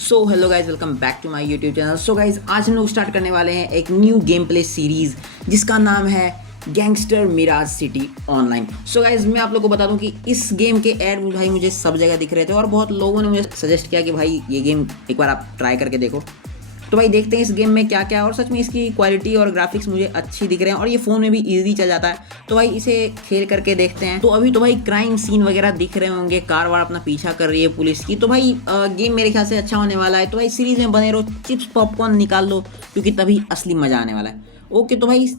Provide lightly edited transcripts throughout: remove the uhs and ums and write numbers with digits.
So hello guys, welcome back to my YouTube channel. So guys, आज हम लोग start करने वाले हैं एक न्यू गेम प्ले सीरीज़ जिसका नाम है gangster mirage city online. So guys, मैं आप लोगों को बता दूं कि इस गेम के ऐड भाई मुझे सब जगह दिख रहे थे और बहुत लोगों ने मुझे सजेस्ट किया कि भाई ये गेम एक बार आप ट्राई करके देखो। तो भाई देखते हैं इस गेम में क्या क्या, और सच में इसकी क्वालिटी और ग्राफिक्स मुझे अच्छी दिख रहे हैं और ये फ़ोन में भी इजीली चल जाता है। तो भाई इसे खेल करके देखते हैं। तो अभी तो भाई क्राइम सीन वगैरह दिख रहे होंगे, कार वार अपना पीछा कर रही है पुलिस की। तो भाई गेम मेरे ख्याल से अच्छा होने वाला है। तो भाई सीरीज़ में बने रहो, चिप्स पॉपकॉर्न निकाल लो क्योंकि तभी असली मज़ा आने वाला है। ओके, तो भाई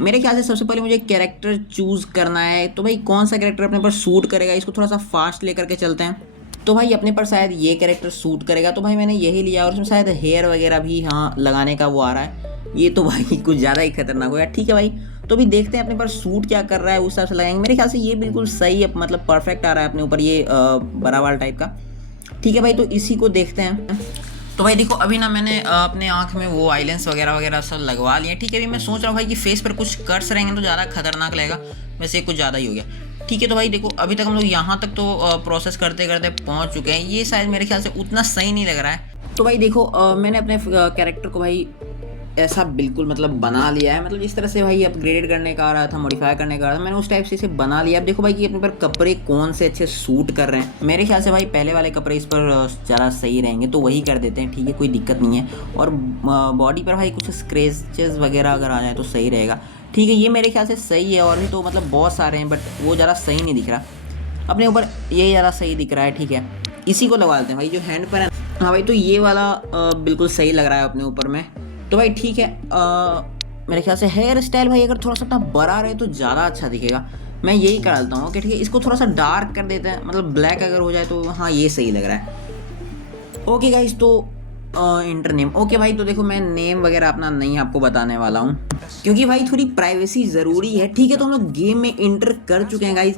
मेरे ख्याल से सबसे पहले मुझे कैरेक्टर चूज़ करना है। तो भाई कौन सा कैरेक्टर अपने पर सूट करेगा, इसको थोड़ा सा फास्ट लेकर के चलते हैं। तो भाई अपने पर शायद ये कैरेक्टर सूट करेगा, तो भाई मैंने यही लिया। और इसमें शायद हेयर वगैरह भी हाँ लगाने का वो आ रहा है। ये तो भाई कुछ ज़्यादा ही खतरनाक हो यार। ठीक है भाई, तो भी देखते हैं अपने पर सूट क्या कर रहा है, उस हिसाब से लगाएंगे। मेरे ख्याल से ये बिल्कुल सही है, मतलब परफेक्ट आ रहा है अपने ऊपर, ये बड़ा वाला टाइप का। ठीक है भाई, तो इसी को देखते हैं। तो भाई देखो, अभी ना मैंने अपने आँख में वो आईलेंस वगैरह वगैरह सब लगवा लिए। ठीक है, अभी मैं सोच रहा हूँ भाई कि फेस पर कुछ कर्स रहेंगे तो ज़्यादा खतरनाक लगेगा। वैसे कुछ ज़्यादा ही हो गया। ठीक है, तो भाई देखो, अभी तक हम लोग यहाँ तक तो प्रोसेस करते करते पहुँच चुके हैं। ये शायद मेरे ख्याल से उतना सही नहीं लग रहा है। तो भाई देखो, मैंने अपने कैरेक्टर को भाई ऐसा बिल्कुल मतलब बना लिया है। मतलब जिस तरह से भाई अपग्रेडेड करने का आ रहा था, मॉडिफाई करने का आ रहा था, मैंने उस टाइप से इसे बना लिया। अब देखो भाई कि अपने पर कपड़े कौन से अच्छे सूट कर रहे हैं। मेरे ख्याल से भाई पहले वाले कपड़े इस पर ज़रा सही रहेंगे, तो वही कर देते हैं। ठीक है, कोई दिक्कत नहीं है। और बॉडी पर भाई कुछ स्क्रैचेस वगैरह अगर आ जाए तो सही रहेगा। ठीक है, ये मेरे ख्याल से सही है। और भी तो मतलब बहुत सारे हैं, बट वो ज़रा सही नहीं दिख रहा अपने ऊपर। ये ज़रा सही दिख रहा है। ठीक है, इसी को लगवा लेते हैं भाई, जो हैंड पर है। हाँ भाई, तो ये वाला बिल्कुल सही लग रहा है अपने ऊपर में। तो भाई ठीक है, मेरे ख्याल से हेयर स्टाइल भाई अगर थोड़ा सा अपना बड़ा रहे तो ज़्यादा अच्छा दिखेगा। मैं यही कर डालता हूँ कि ठीक है, इसको थोड़ा सा डार्क कर देते हैं, मतलब ब्लैक अगर हो जाए तो हाँ ये सही लग रहा है। ओके गाइस, तो इंटर नेम। ओके भाई, तो देखो मैं नेम वगैरह अपना नहीं आपको बताने वाला हूँ क्योंकि भाई थोड़ी प्राइवेसी ज़रूरी है। ठीक है, तो हम लोग गेम में इंटर कर चुके हैं गाइस।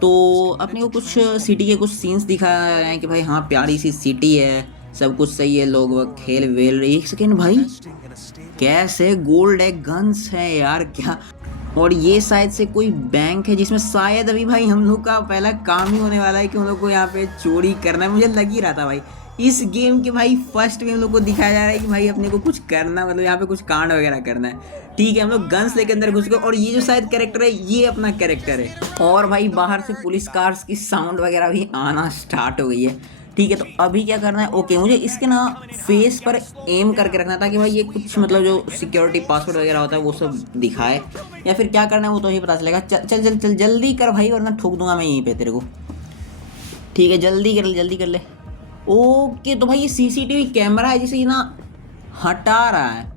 तो अपने को कुछ सिटी के कुछ सीन्स दिखा रहे हैं कि भाई हाँ प्यारी सी सिटी है, सब कुछ सही है, लोग वह खेल वेल रहे। एक सेकेंड भाई, कैसे गोल्ड है, गन्स है यार क्या। और ये शायद से कोई बैंक है जिसमें शायद अभी भाई हम लोग का पहला काम ही होने वाला है कि हम लोग को यहाँ पे चोरी करना है। मुझे लग ही रहा था भाई इस गेम के भाई फर्स्ट में हम लोग को दिखाया जा रहा है कि भाई अपने को कुछ करना, मतलब यहाँ पे कुछ कांड वगैरह करना है। ठीक है, हम लोग गन्स लेके अंदर घुस गए और ये जो शायद कैरेक्टर है ये अपना कैरेक्टर है। और भाई बाहर से पुलिस कार्स की साउंड वगैरह भी आना स्टार्ट हो गई है। ठीक है, तो अभी क्या करना है। ओके, मुझे इसके ना फेस पर एम करके रखना था कि भाई ये कुछ मतलब जो सिक्योरिटी पासवर्ड वगैरह होता है वो सब दिखाए, या फिर क्या करना है वो तो ही पता चलेगा। चल चल चल चल जल्दी कर भाई, वरना ठोक दूंगा मैं यहीं पे तेरे को। ठीक है, जल्दी कर ले जल्दी कर ले। ओके, तो भाई ये सीसीटीवी कैमरा है जिसे ये ना हटा रहा है।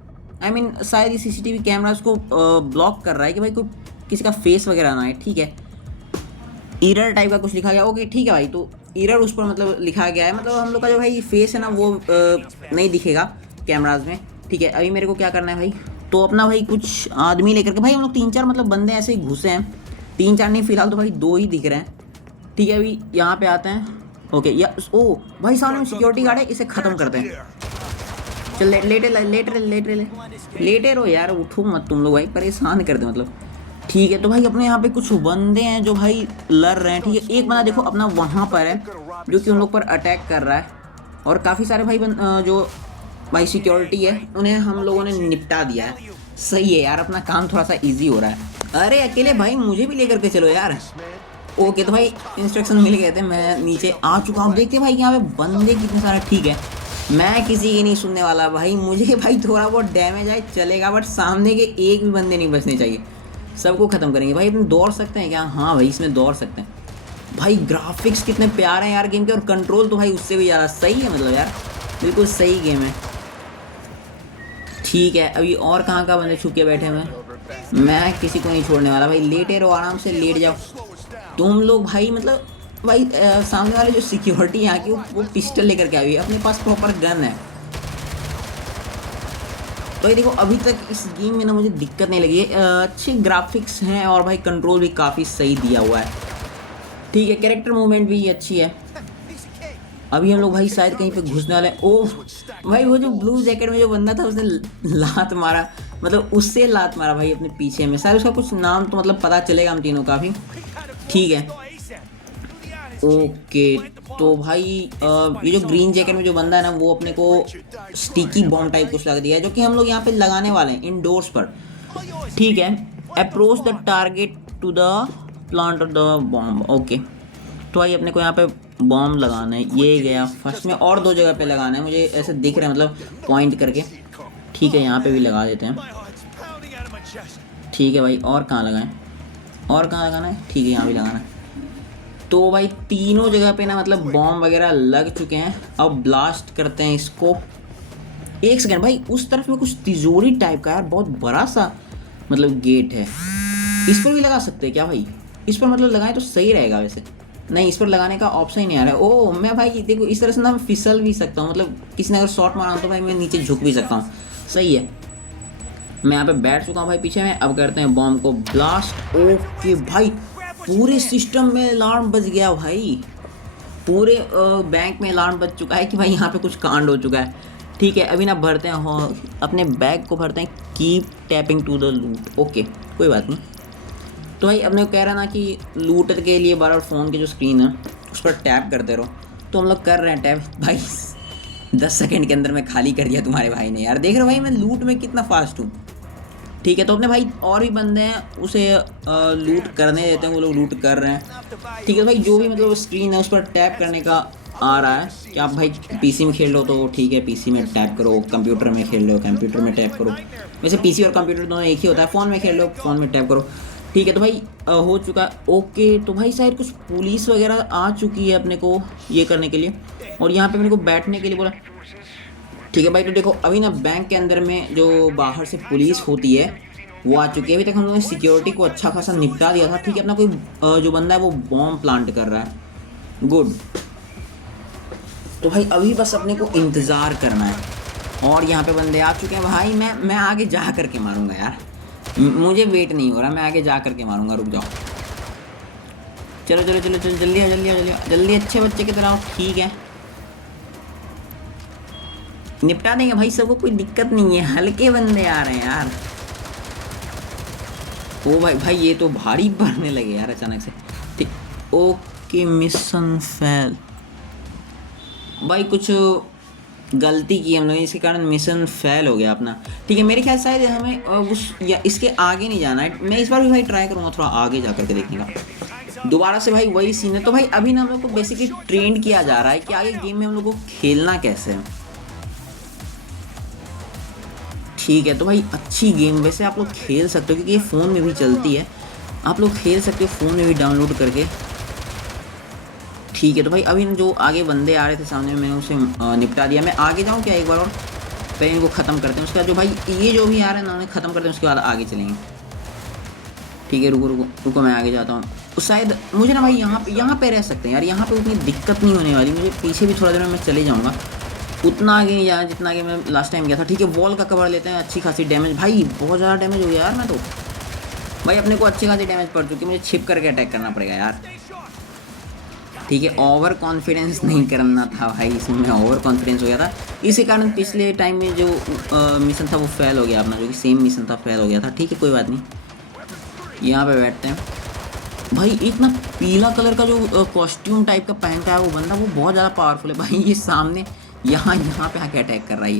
आई मीन शायद ये सीसीटीवी कैमरा उसको ब्लॉक कर रहा है कि भाई कोई किसी का फेस वगैरह ना है। ठीक है, एरर टाइप का कुछ लिखा गया। ओके ठीक है भाई, तो एरर उस पर मतलब लिखा गया है, मतलब हम लोग का जो भाई फेस है ना वो नहीं दिखेगा कैमराज में। ठीक है, अभी मेरे को क्या करना है भाई, तो अपना भाई कुछ आदमी लेकर के, भाई हम लोग 3-4 मतलब बंदे ऐसे ही घुसे हैं। 3-4 नहीं, फिलहाल तो भाई 2 ही दिख रहे हैं। ठीक है, अभी यहाँ पे आते हैं। ओके, या ओ भाई सामने में सिक्योरिटी गार्ड है, इसे ख़त्म करते हैं। चल लेटे लेटे लेटे लेटे रहो यार, उठो मत तुम लोग भाई, परेशान कर दे मतलब। ठीक है, तो भाई अपने यहाँ पे कुछ बंदे हैं जो भाई लड़ रहे हैं। ठीक है, एक बंदा देखो अपना वहाँ पर है जो कि उन लोग पर अटैक कर रहा है, और काफ़ी सारे भाई जो भाई सिक्योरिटी है उन्हें हम लोगों ने निपटा दिया है। सही है यार, अपना काम थोड़ा सा इजी हो रहा है। अरे अकेले भाई मुझे भी लेकर के चलो यार। ओके, तो भाई इंस्ट्रक्शन मिल गए थे, मैं नीचे आ चुका हूँ। देखते भाई यहाँ पे बंदे कितने सारे। ठीक है, मैं किसी की नहीं सुनने वाला भाई, मुझे भाई थोड़ा बहुत डैमेज आए चलेगा, बट सामने के एक भी बंदे नहीं बचने चाहिए, सबको ख़त्म करेंगे। भाई अपने दौड़ सकते हैं क्या? हाँ भाई इसमें दौड़ सकते हैं। भाई ग्राफिक्स कितने प्यारे हैं यार गेम के, और कंट्रोल तो भाई उससे भी ज़्यादा सही है, मतलब यार बिल्कुल सही गेम है। ठीक है, अभी और कहाँ का बंदे छुप के बैठे हुए हैं, मैं किसी को नहीं छोड़ने वाला भाई। लेटे रहो, आराम से लेट जाओ तुम लोग भाई। मतलब भाई सामने वाले जो सिक्योरिटी यहाँ की वो पिस्टल लेकर के आई हुई है, अपने पास प्रॉपर गन है। तो ये देखो अभी तक इस गेम में ना मुझे दिक्कत नहीं लगी है, अच्छे ग्राफिक्स हैं और भाई कंट्रोल भी काफ़ी सही दिया हुआ है। ठीक है, कैरेक्टर मूवमेंट भी अच्छी है। अभी हम लोग भाई शायद कहीं पे घुसने वाले हैं। ओह भाई, वो जो ब्लू जैकेट में जो बंदा था उसने लात मारा, मतलब उससे लात मारा भाई अपने पीछे में। शायद उसका कुछ नाम तो मतलब पता चलेगा हम तीनों का भी। ठीक है, ओके, तो भाई ये जो ग्रीन जैकेट में जो बंदा है ना, वो अपने को स्टिकी बॉम्ब टाइप कुछ लग दिया है, जो कि हम लोग यहाँ पे लगाने वाले हैं इंडोर्स पर। ठीक है, approach the target to the plant of the bomb. Okay, तो भाई अपने को यहाँ पे बॉम्ब लगाना है। ये गया फर्स्ट में, और 2 जगह पे लगाना है, मुझे ऐसे दिख रहा है मतलब पॉइंट करके। ठीक है, यहाँ पे भी लगा देते हैं। ठीक है भाई, और कहाँ लगाएं, और कहाँ लगाना है? ठीक है, यहाँ भी लगाना है। तो भाई तीनों जगह पे ना मतलब बॉम्ब वगैरह लग चुके हैं। अब ब्लास्ट करते हैं इसको। एक सेकंड भाई, उस तरफ में कुछ तिजोरी टाइप का यार, बहुत बड़ा सा मतलब गेट है। इस पर भी लगा सकते हैं क्या भाई? इस पर मतलब लगाएं तो सही रहेगा वैसे। नहीं, इस पर लगाने का ऑप्शन ही नहीं आ रहा है। ओ मैं भाई देखो, इस तरह से ना मैं फिसल भी सकता हूँ, मतलब किसी ने अगर शॉट मारा तो भाई मैं नीचे झुक भी सकता हूँ। सही है, मैं यहाँ पे बैठ चुका हूँ भाई पीछे में। अब करते हैं बॉम्ब को ब्लास्ट। ओके भाई, पूरे सिस्टम में अलार्म बज गया भाई, पूरे बैंक में अलार्म बज चुका है कि भाई यहाँ पे कुछ कांड हो चुका है। ठीक है, अभी ना भरते हैं अपने बैग को, भरते हैं keep tapping to the loot. Okay, कोई बात नहीं। तो भाई अपने को कह रहा ना कि लूट के लिए बार बार फ़ोन की जो स्क्रीन है उस पर टैप करते रहो, तो हम लोग कर रहे हैं टैप भाई। 10 सेकंड के अंदर मैं खाली कर दिया तुम्हारे भाई ने यार। देख रहे हो भाई मैं लूट में कितना फास्ट हूँ। ठीक है, तो अपने भाई और भी बंदे हैं, उसे लूट करने देते हैं, वो लोग लूट कर रहे हैं। ठीक है भाई, जो भी मतलब स्क्रीन है उस पर टैप करने का आ रहा है कि आप भाई पीसी में खेल लो तो ठीक है, पीसी में टैप करो, कंप्यूटर में खेल लो कंप्यूटर में टैप करो। वैसे पीसी और कंप्यूटर दोनों एक ही होता है, फ़ोन में खेल लो फ़ोन में टैप करो। ठीक है, तो भाई हो चुका है। ओके, तो भाई शायद कुछ पुलिस वगैरह आ चुकी है अपने को ये करने के लिए, और यहाँ पे मेरे को बैठने के लिए बोला। ठीक है भाई, तो देखो अभी ना बैंक के अंदर में जो बाहर से पुलिस होती है वो आ चुकी है। अभी तक हम लोगों ने सिक्योरिटी को अच्छा खासा निपटा दिया था। ठीक है, अपना कोई जो बंदा है वो बॉम्ब प्लांट कर रहा है। गुड, तो भाई अभी बस अपने को इंतज़ार करना है, और यहाँ पे बंदे आ चुके हैं भाई। मैं आगे जा करके मारूंगा यार, मुझे वेट नहीं हो रहा, मैं आगे जा करके मारूंगा। रुक जाओ, चलो चलो चलो चलो, जल्दी आओ जल्दी आओ जल्दी आओ जल्दी, अच्छे बच्चे की तरह आओ। ठीक है, निपटा देंगे भाई सबको, कोई दिक्कत नहीं है। हल्के बंदे आ रहे हैं यार। ओ भाई भाई, ये तो भारी पड़ने लगे यार अचानक से। ठीक, ओके मिशन फेल। भाई कुछ गलती की हम लोगों ने, इसके कारण मिशन फेल हो गया अपना। ठीक है, मेरे ख्याल से शायद हमें उस या इसके आगे नहीं जाना है। मैं इस बार भी भाई ट्राई करूँगा थोड़ा आगे जा करके देखने का। दोबारा से भाई वही सीन है। तो भाई अभी ना हम लोग को बेसिकली ट्रेंड किया जा रहा है कि आगे गेम में हम लोग को खेलना कैसे है। ठीक है, तो भाई अच्छी गेम वैसे आप लोग खेल सकते हो, क्योंकि ये फ़ोन में भी चलती है, आप लोग खेल सकते हो फ़ोन में भी डाउनलोड करके। ठीक है, तो भाई अभी जो आगे बंदे आ रहे थे सामने में, मैंने उसे निपटा दिया। मैं आगे जाऊँ क्या एक बार और? पहले इनको ख़त्म करते हैं, उसके बाद जो भाई ये जो भी आ रहे हैं ना उन्हें ख़त्म करते हैं, उसके बाद आगे चलेंगे। ठीक है, रुको रुको रुको, मैं आगे जाता हूँ। शायद मुझे ना भाई यहाँ पे रह सकते हैं यार, यहाँ पे उतनी दिक्कत नहीं होने वाली। मुझे पीछे भी थोड़ा देर में मैं चले जाऊँगा, उतना आगे नहीं जाना जितना आगे मैं लास्ट टाइम गया था। ठीक है, वॉल का कवर लेते हैं, अच्छी खासी डैमेज। भाई बहुत ज़्यादा डैमेज हो गया यार। मैं तो भाई अपने को अच्छी खासी डैमेज पड़ चुकी है, मुझे छिप करके अटैक करना पड़ेगा यार। ठीक है, ओवर कॉन्फिडेंस नहीं करना था भाई, इसमें ओवर कॉन्फिडेंस हो गया था, इसी कारण पिछले टाइम में जो मिशन था वो फेल हो गया अपना, जो कि सेम मिशन था फेल हो गया था। ठीक है, कोई बात नहीं, यहाँ पे बैठते हैं। भाई इतना पीला कलर का जो कॉस्ट्यूम टाइप का पहन का है वो बंदा, वो बहुत ज़्यादा पावरफुल है भाई। ये सामने यहाँ पे आके अटैक कर रहा है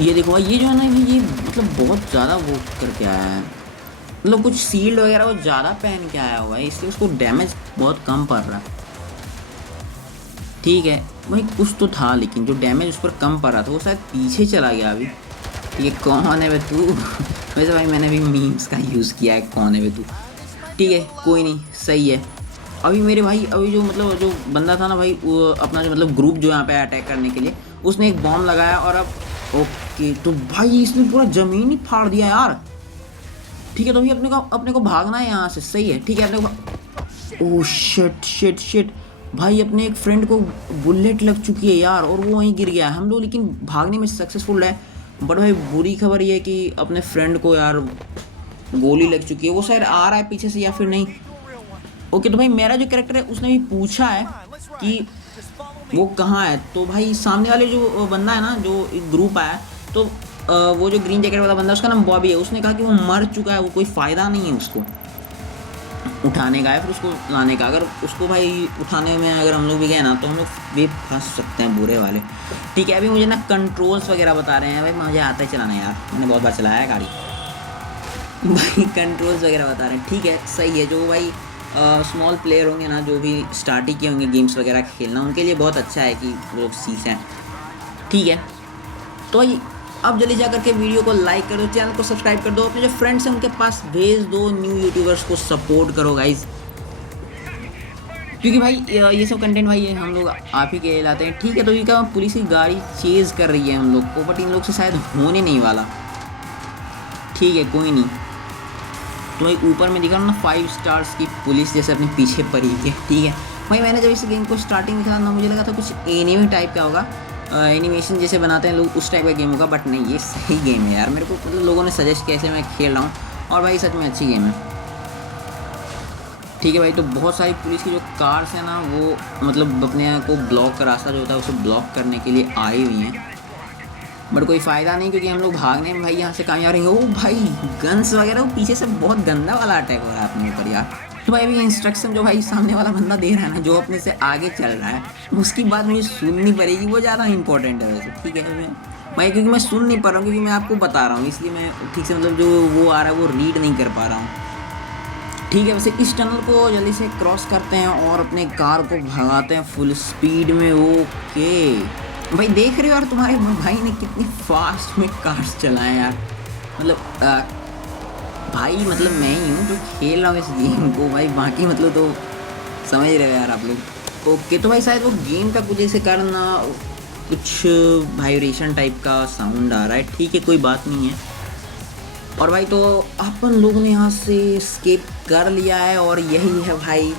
ये देखो भाई, ये जो है ना ये मतलब बहुत ज़्यादा वो करके आया है, मतलब कुछ सील्ड वगैरह वो ज़्यादा पहन के आया हुआ है, इसलिए उसको डैमेज बहुत कम पड़ रहा है। ठीक है भाई, कुछ तो था लेकिन जो डैमेज उस पर कम पड़ रहा था वो शायद पीछे चला गया अभी। ये कौन है वे तू? वैसे भाई मैंने भी मीम्स का यूज़ किया है, कौन है वे तू। ठीक है, कोई नहीं, सही है। अभी मेरे भाई अभी जो मतलब जो बंदा था ना भाई, वो अपना जो मतलब ग्रुप जो यहाँ पे अटैक करने के लिए, उसने एक बॉम्ब लगाया और अब ओके, तो भाई इसने पूरा ज़मीन ही फाड़ दिया यार। ठीक है, तो अभी अपने को भागना है यहाँ से। सही है, ठीक है, अपने को ओह शिट शिट शिट भाई, अपने एक फ्रेंड को बुलेट लग चुकी है यार, और वो वहीं गिर गया है। हम लोग लेकिन भागने में सक्सेसफुल है, बट भाई बुरी खबर ये है कि अपने फ्रेंड को यार गोली लग चुकी है। वो शायद आ रहा है पीछे से या फिर नहीं। ओके, तो भाई मेरा जो कैरेक्टर है उसने भी पूछा है कि वो कहाँ है, तो भाई सामने वाले जो बंदा है ना, जो एक ग्रुप आया, तो वो जो ग्रीन जैकेट वाला बंदा, उसका नाम बॉबी है, उसने कहा कि वो मर चुका है, वो कोई फ़ायदा नहीं है उसको। उठाने का है, फिर उसको लाने का। अगर उसको भाई उठाने में अगर हम लोग भी गए ना तो हम लोग भी फंस सकते हैं बुरे वाले। ठीक है, अभी मुझे ना कंट्रोल्स वगैरह बता रहे हैं भाई, मुझे आता है चलाना यार, मैंने बहुत बार चलाया है गाड़ी। भाई कंट्रोल्स वगैरह बता रहे हैं, ठीक है सही है। जो भाई स्मॉल प्लेयर होंगे ना, जो भी स्टार्ट ही किए होंगे गेम्स वगैरह खेलना, उनके लिए बहुत अच्छा है कि वो लोग सीखें। ठीक है, तो भाई अब जल्दी जा करके वीडियो को लाइक कर दो, चैनल को सब्सक्राइब कर दो, अपने जो फ्रेंड्स हैं उनके पास भेज दो, न्यू यूट्यूबर्स को सपोर्ट करो गाइज। क्योंकि भाई ये सब कंटेंट भाई हम लोग आप ही के लाते हैं। ठीक है, तो ये क्या पुलिस की गाड़ी चेज कर रही है हम लोग को, बट इन लोग से शायद होने नहीं वाला। ठीक है कोई नहीं। तो भाई ऊपर में दिखा ना 5 स्टार्स की पुलिस जैसे अपने पीछे पड़ी है। ठीक है भाई, मैंने जब इस गेम को स्टार्टिंग देखा ना, मुझे लगा था कुछ एनिमे टाइप का होगा, एनिमेशन जैसे बनाते हैं लोग उस टाइप का गेम होगा, बट नहीं, ये सही गेम है यार। मेरे को मतलब लोगों ने सजेस्ट किया, ऐसे मैं खेल रहा हूँ और भाई सच में अच्छी गेम है। ठीक है भाई, तो बहुत सारी पुलिस की जो कार्स हैं ना, वो मतलब अपने को ब्लॉक का रास्ता जो होता है उसे ब्लॉक करने के लिए आई हुई हैं, बट कोई फ़ायदा नहीं, क्योंकि हम लोग भागने में भाई यहाँ से कामयाब रहेंगे। ओ भाई गन्स वगैरह, वो पीछे से बहुत गंदा वाला अटैक हो रहा है अपने ऊपर यार। तो भाई अभी इंस्ट्रक्शन जो भाई सामने वाला बंदा दे रहा है ना, जो अपने से आगे चल रहा है, उसकी बात मुझे सुननी पड़ेगी, वो ज़्यादा इंपॉर्टेंट है वैसे। ठीक है भाई, क्योंकि मैं सुन नहीं पा रहा हूँ, क्योंकि मैं आपको बता रहा हूँ, इसलिए मैं ठीक से मतलब जो वो आ रहा है वो रीड नहीं कर पा रहा हूँ। ठीक है, वैसे इस टनल को जल्दी से क्रॉस करते हैं और अपने कार को भगाते हैं फुल स्पीड में। ओके भाई, देख रहे हो यार तुम्हारे भाई ने कितनी फास्ट में कार्स चलाए यार। मतलब भाई मतलब मैं ही हूँ जो खेल रहा हूँ इस गेम को भाई, बाकी मतलब तो समझ रहे हो यार आप लोग। ओके, तो भाई शायद वो गेम का कुछ ऐसे करना, कुछ वाइब्रेशन टाइप का साउंड आ रहा है। ठीक है कोई बात नहीं है। और भाई तो अपन लोगों ने यहाँ से स्केप कर लिया है, और यही है भाई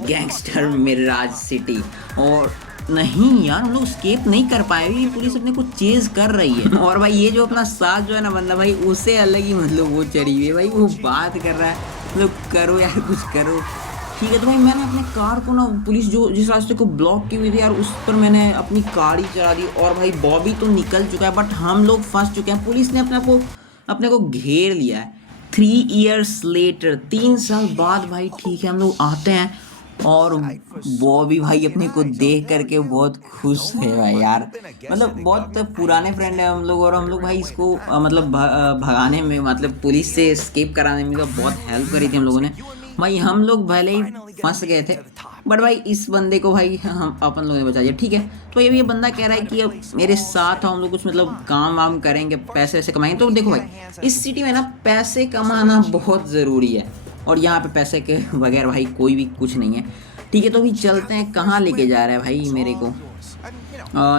गैंगस्टर मिराज सिटी। और नहीं यार, हम लोग स्केप नहीं कर पाए, ये पुलिस अपने को चेज कर रही है। और भाई ये जो अपना साथ जो है ना बंदा भाई, उसे अलग ही मतलब वो चढ़ी हुई है भाई, वो बात कर रहा है मतलब करो यार कुछ करो। ठीक है, तो भाई मैंने अपने कार को ना, पुलिस जो जिस रास्ते को ब्लॉक की हुई थी यार, उस पर मैंने अपनी कार ही चला दी। और भाई बॉबी तो निकल चुका है, बट हम लोग फंस चुके हैं, पुलिस ने अपने को घेर लिया है। 3 ईयर्स लेटर, 3 साल बाद भाई। ठीक है, हम लोग आते हैं और बॉबी भाई अपने को देख करके बहुत खुश है भाई यार। मतलब बहुत पुराने फ्रेंड है हम लोग, और हम लोग भाई इसको मतलब भगाने में, मतलब पुलिस से एस्केप कराने में तो बहुत हेल्प करी थी हम लोगों ने भाई। हम लोग भले ही फंस गए थे, बट भाई इस बंदे को भाई हम अपन लोगों ने बचा दिया। ठीक है, तो ये बंदा कह रहा है कि अब मेरे साथ हम लोग कुछ मतलब काम वाम करेंगे, पैसे वैसे कमाएंगे। तो देखो भाई इस सिटी में ना पैसे कमाना बहुत ज़रूरी है, और यहाँ पे पैसे के बगैर भाई कोई भी कुछ नहीं है। ठीक है, तो अभी चलते हैं, कहाँ लेके जा रहा है भाई मेरे को।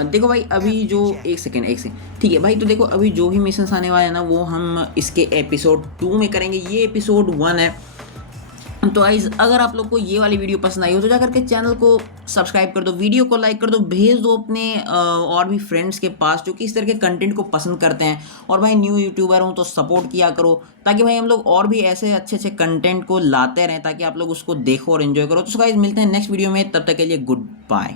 देखो भाई अभी जो एक सेकेंड ठीक है भाई, तो देखो अभी जो भी मिशंस आने वाले हैं ना, वो हम इसके एपिसोड 2 में करेंगे। ये एपिसोड 1 है। तो गाइस अगर आप लोग को ये वाली वीडियो पसंद आई हो तो जा करके चैनल को सब्सक्राइब कर दो, वीडियो को लाइक कर दो, भेज दो अपने और भी फ्रेंड्स के पास जो कि इस तरह के कंटेंट को पसंद करते हैं। और भाई न्यू यूट्यूबर हूँ तो सपोर्ट किया करो, ताकि भाई हम लोग और भी ऐसे अच्छे अच्छे कंटेंट को लाते रहें, ताकि आप लोग उसको देखो और एंजॉय करो। तो गाइस मिलते हैं नेक्स्ट वीडियो में, तब तक के लिए गुड बाय।